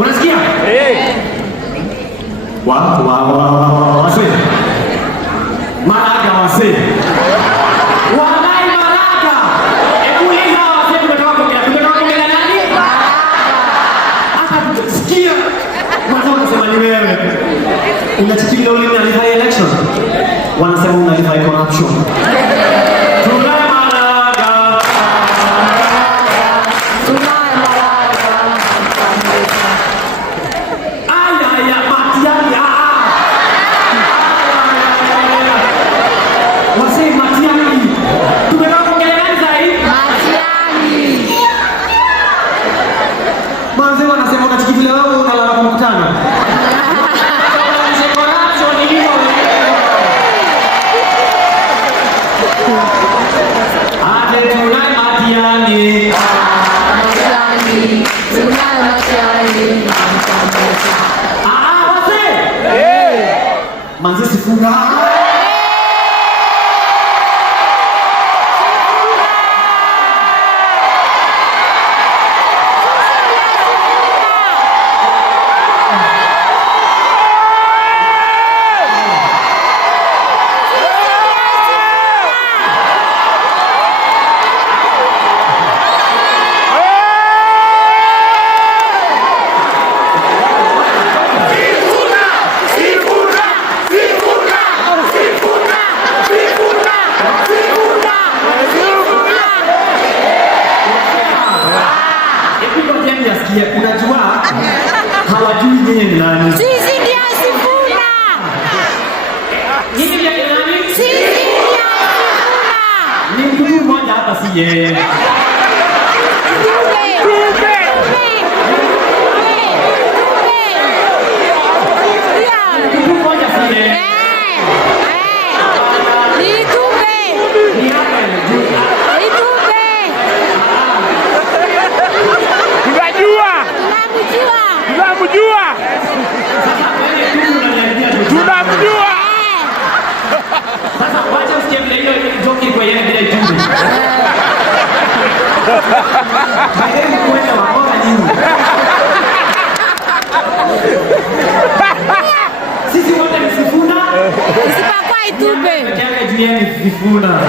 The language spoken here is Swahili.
Unasikia? Wase. Maraga wase. Walai maraga. Uliza wase tumetoka kuongea nani? Hata tusikia. Mwanzo unasema ni wewe. Unachikinga ule unalify election. Wanasema unalify corruption. Manzi sifunga. Unajua hawajui yeye ni nani. Sisi ndio Sifuna. Yeye ndio nani? Sisi ndio Sifuna. Ni mtu mmoja hapa si yeye. Tunamjua. Sasa wacha usikie vile hiyo joke kwa yeye bila ijumbe. Haideni kuenda wakora nyinyi. Sisi wote ni Sifuna. Usipakwa Itube. Pekee yake juu yeye ni Sifuna.